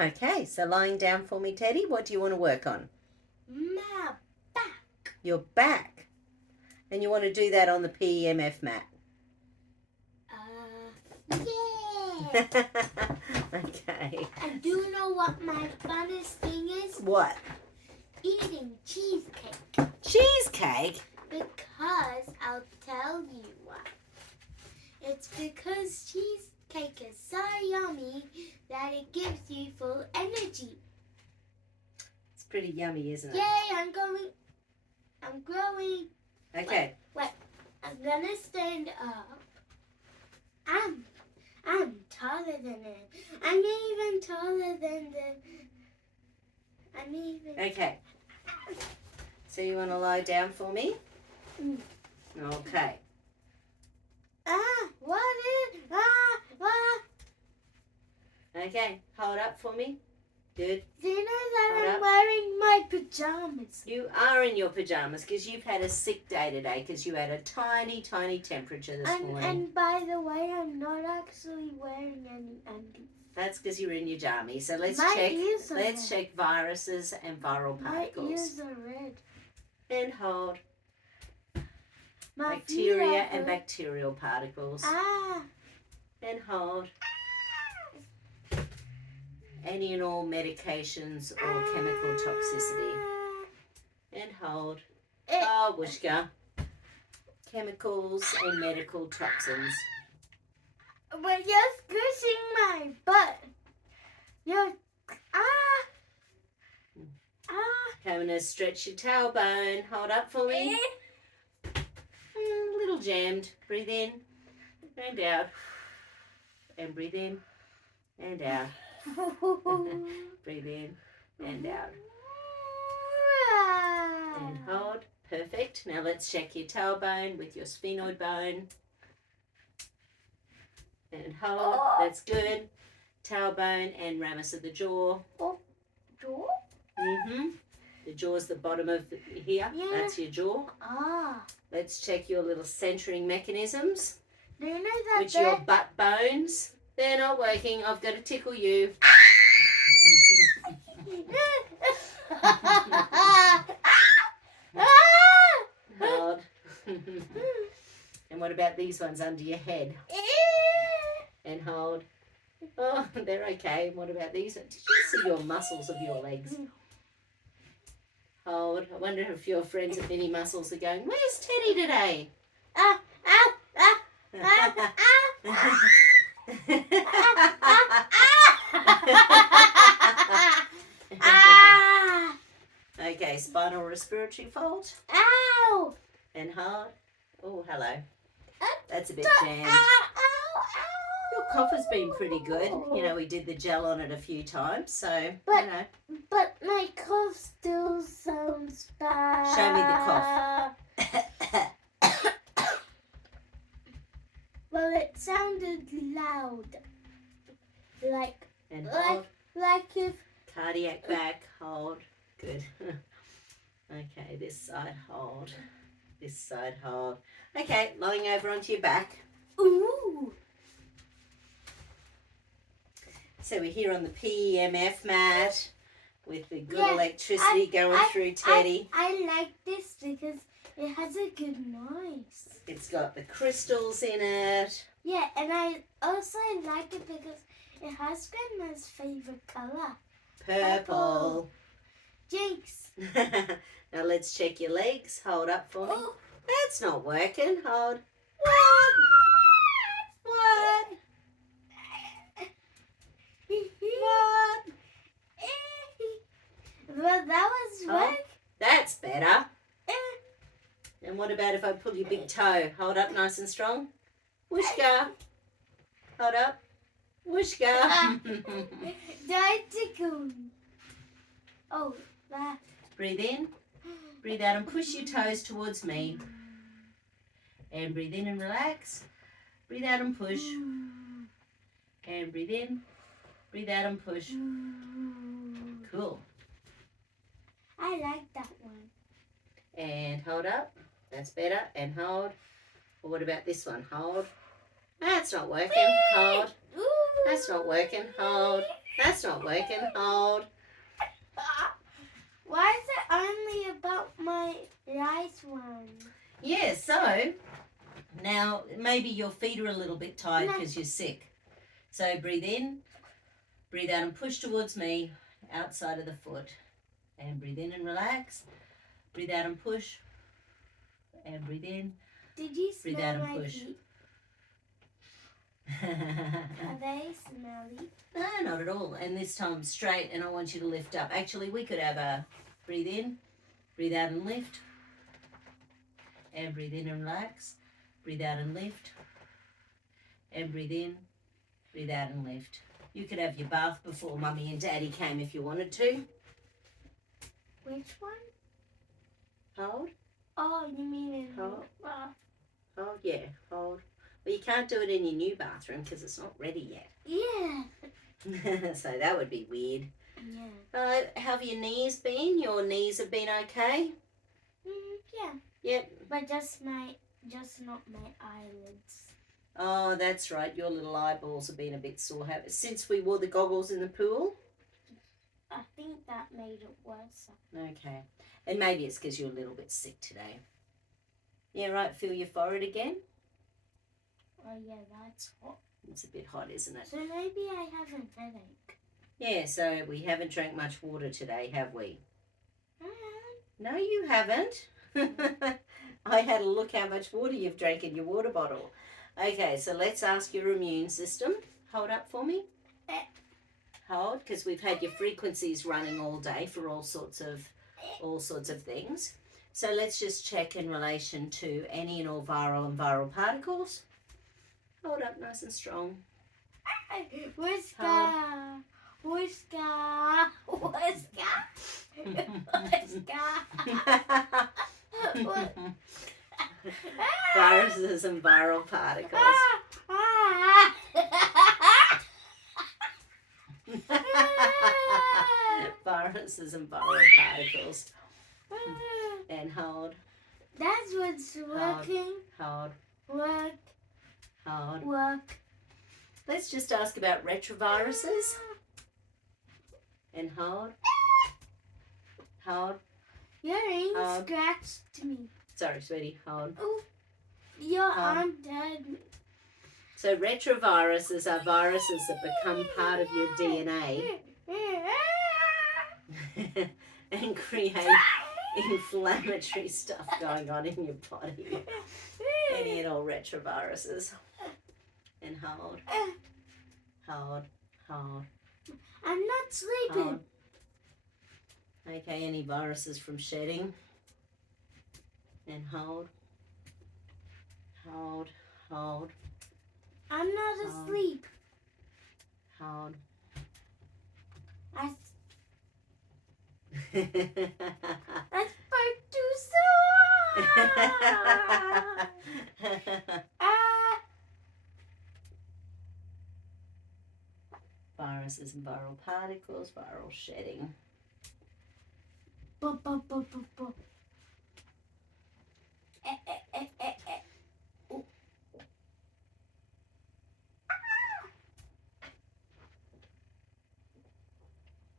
Okay, so lying down for me, Teddy, what do you want to work on? My back. Your back. And you want to do that on the PEMF mat? Yeah. Okay. And do you know what my funnest thing is? What? Eating cheesecake. Cheesecake? Because I'll tell you why. It's because cheesecake is so yummy that it gives you full energy. It's pretty yummy, isn't it? Yay, I'm growing. Okay. Wait, I'm gonna stand up. I'm taller than it. I'm even taller than Okay. So you want to lie down for me? Mm. Okay. Okay, hold up for me. Good. Do you know that Hold I'm up. wearing my pajamas? You are in your pajamas because you've had a sick day today because you had a tiny, tiny temperature this morning. And by the way, I'm not actually wearing any undies. That's because you're in your jammies. So let's My check. ears are Let's red. check viruses and viral My particles. ears are red. And hold. My Bacteria feet are and red. bacterial particles. And hold. Any and all medications or chemical toxicity. And hold. Oh, Wooshka. Chemicals and medical toxins. But you're squishing my butt. You're Okay, I'm going to stretch your tailbone. Hold up for me. A little jammed. Breathe in and out. And breathe in and out. Breathe in and out. And hold. Perfect. Now let's check your tailbone with your sphenoid bone. And hold. That's good. Tailbone and ramus of the jaw. Jaw? The jaw's the bottom of here. Yeah. That's your jaw. Let's check your little centering mechanisms. Do you know that Which your butt bones. They're not working. I've got to tickle you. Hold. And what about these ones under your head? And hold. Oh, they're okay. What about these? Did you see your muscles of your legs? Hold. I wonder if your friends at Mini Muscles are going, where's Teddy today? Okay, spinal respiratory fault. Ow! And hold. Oh, hello. That's a bit jammed. Your cough has been pretty good. You know, we did the gel on it a few times, so, But- you know. But my cough still sounds bad. Show me the cough. Well, it sounded loud. And hold. Like if... Cardiac back, hold. Good. Okay, this side, hold. This side, hold. Okay, lying over onto your back. Ooh! So we're here on the PEMF mat with the good Yeah, electricity going through Teddy. I like this because it has a good noise. It's got the crystals in it. Yeah, and I also like it because it has Grandma's favorite color. Purple. Jinx. Now let's check your legs. Hold up for me. Oh. That's not working. Hold. What? What? Well, that was work. That's better. And what about if I pull your big toe? Hold up nice and strong. Whooshka. Hold up. Whooshka. Don't tickle. Oh, that. Breathe in. Breathe out and push your toes towards me. And breathe in and relax. Breathe out and push. And breathe in. Breathe out and push. Cool. I like that one. And hold up. That's better. And hold. Or what about this one? Hold. That's not working. Hold. That's not working. Hold. That's not working. Hold. Why is it only about my right one? Yeah, so now maybe your feet are a little bit tired because you're sick. So breathe in, breathe out and push towards me, outside of the foot. And breathe in and relax. Breathe out and push. And breathe in. Did you Breathe smell out and my push. feet? Are they smelly? No, not at all. And this time straight, and I want you to lift up. Actually, we could have a breathe in, breathe out and lift. And breathe in and relax. Breathe out and lift. And breathe in, breathe out and lift. You could have your bath before Mummy and Daddy came if you wanted to. Which one? Hold. Oh, you mean in Hold. bath? Hold, yeah, hold. Well, you can't do it in your new bathroom because it's not ready yet. Yeah. So that would be weird. Yeah. How have your knees been? Your knees have been okay? Yeah. Yep. But just not my eyelids. Oh, that's right. Your little eyeballs have been a bit sore. Since we wore the goggles in the pool? I think that made it worse. Okay. And maybe it's because you're a little bit sick today. Yeah, right. Feel your forehead again? Oh, yeah, that's hot. It's a bit hot, isn't it? So maybe I have a headache. Yeah, so we haven't drank much water today, have we? Mm-hmm. No, you haven't. I had a look how much water you've drank in your water bottle. Okay, so let's ask your immune system. Hold up for me. Hold, because we've had your frequencies running all day for all sorts of things. So let's just check in relation to any and all viral and viral particles. Hold up nice and strong. Whisker. Whisker. Whisker. Whisker. Viruses and viral particles. Viruses and viral particles. And hold. That's what's working. Hold. Work. Hold. Work. Let's just ask about retroviruses. And hold. Hold. Your ring scratched me. Sorry, sweetie. Hold. Oh, your arm dead me. So retroviruses are viruses that become part of your DNA and create inflammatory stuff going on in your body. Any and all retroviruses. And hold. Hold. Hold. I'm not sleeping. Hold. Okay, any viruses from shedding. And hold. Hold. Hold. I'm not asleep. Hold. I I spoke too soon. Viruses and viral particles, viral shedding.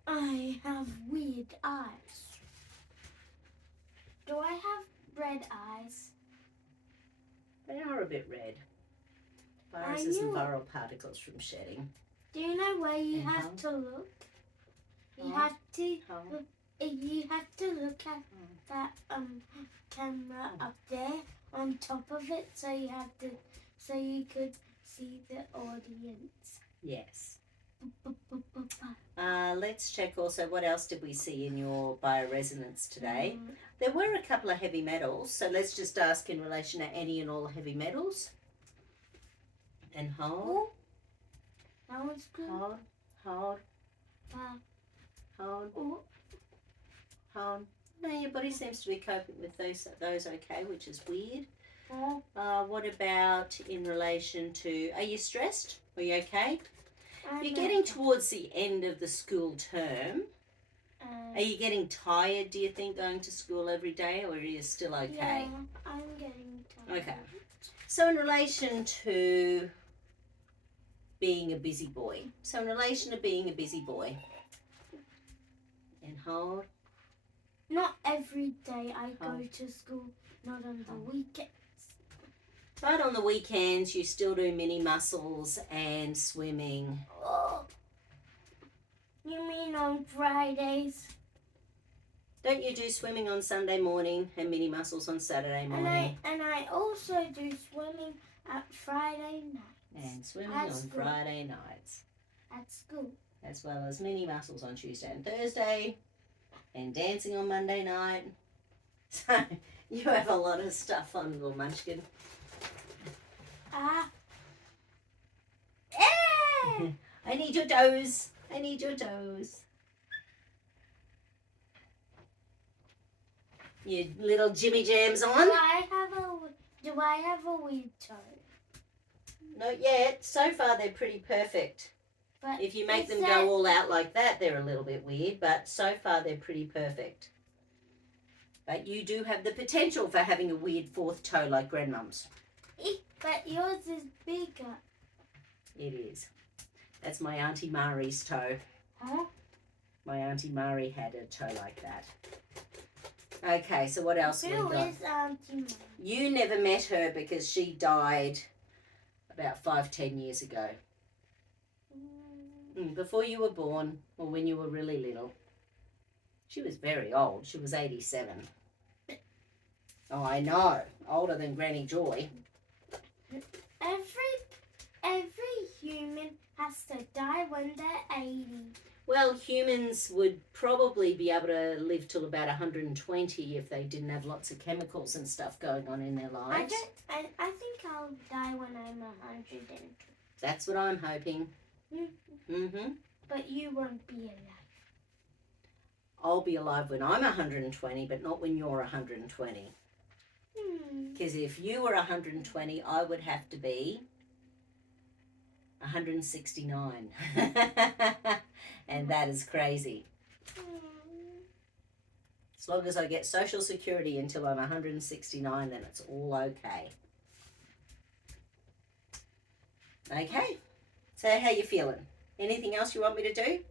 I have weird eyes. Do I have red eyes? They are a bit red. Viruses and viral particles from shedding. Do you know where you And have hold. to look? You Hold. have to. Hold. You have to look at that camera up there on top of it, so you could see the audience. Yes. Let's check also what else did we see in your bioresonance today. There were a couple of heavy metals, so let's just ask in relation to any and all heavy metals. And hold. Oh, that one's good. Hold. Hold. Hold. Oh. Hold. No, your body seems to be coping with those okay, which is weird. Oh. What about in relation to, are you stressed? Are you okay? I'm You're getting towards the end of the school term. Are you getting tired, do you think, going to school every day, or are you still okay? Yeah, I'm getting tired. Okay. So in relation to being a busy boy. So in relation to being a busy boy. And hold. Not every day I go to school, not on the weekends. But on the weekends, you still do mini muscles and swimming. Oh. You mean on Fridays? Don't you do swimming on Sunday morning and mini muscles on Saturday morning? And I also do swimming at Friday night. And swimming at on school. Friday nights. At school. As well as mini muscles on Tuesday and Thursday. And dancing on Monday night. So you have a lot of stuff on, little munchkin. I need your toes. I need your toes. Your little Jimmy Jams on? Do I have a weird toe? Not yet. So far, they're pretty perfect. But if you make them go all out like that, they're a little bit weird. But so far, they're pretty perfect. But you do have the potential for having a weird fourth toe like grandmum's. But yours is bigger. It is. That's my Auntie Marie's toe. Huh? My Auntie Marie had a toe like that. Okay, so what else we got? Who is Auntie Marie? You never met her because she died about 5-10 years ago. Before you were born, or when you were really little. She was very old. She was 87. Oh, I know. Older than Granny Joy. Every human has to die when they're 80. Well, humans would probably be able to live till about 120 if they didn't have lots of chemicals and stuff going on in their lives. I think I'll die when I'm 120. That's what I'm hoping. But you won't be alive. I'll be alive when I'm 120, but not when you're 120. Because if you were 120, I would have to be 169. And that is crazy. As long as I get Social Security until I'm 169, then it's all okay. Okay. So how you feeling? Anything else you want me to do?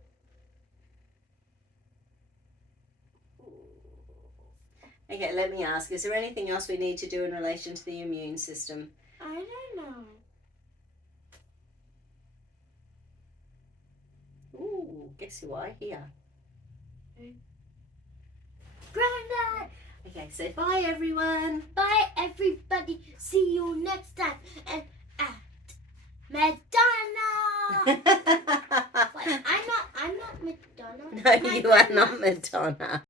Okay, let me ask. Is there anything else we need to do in relation to the immune system? I don't know. Ooh, guess who I hear? Granddad! Okay, say bye, everyone. Bye, everybody. See you next time. And at Madonna! But I'm not Madonna. No, you are not Madonna.